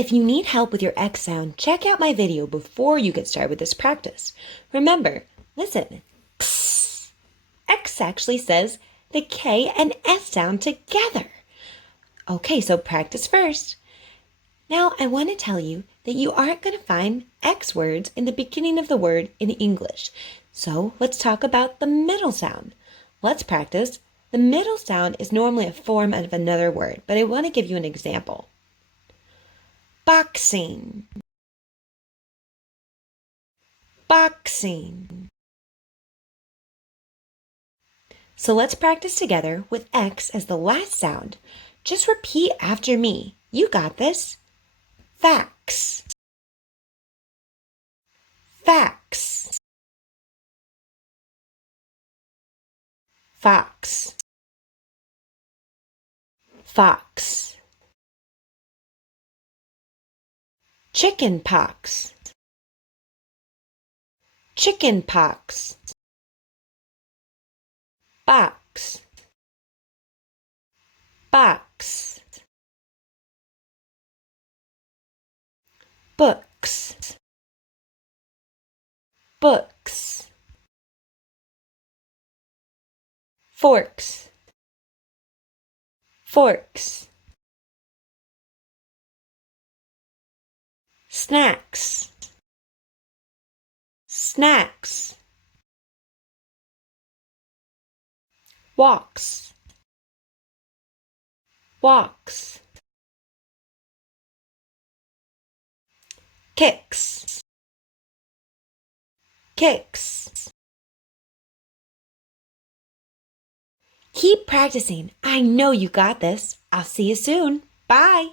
If you need help with your X sound, check out my video before you get started with this practice. Remember, listen. X. X actually says the K and S sound together. Okay, so practice first. Now, I want to tell you that you aren't going to find X words in the beginning of the word in English. So let's talk about the middle sound. Let's practice. The middle sound is normally a form of another word, but I want to give you an example. Boxing. Boxing. So let's practice together with X as the last sound. Just repeat after me. You got this. Facts. Facts. Fox. Fox. Chicken pox. Chicken pox. Box. Box. Books. Books. Forks. Forks. Snacks. Snacks. Walks. Walks. Kicks. Kicks. Keep practicing. I know you got this. I'll see you soon. Bye.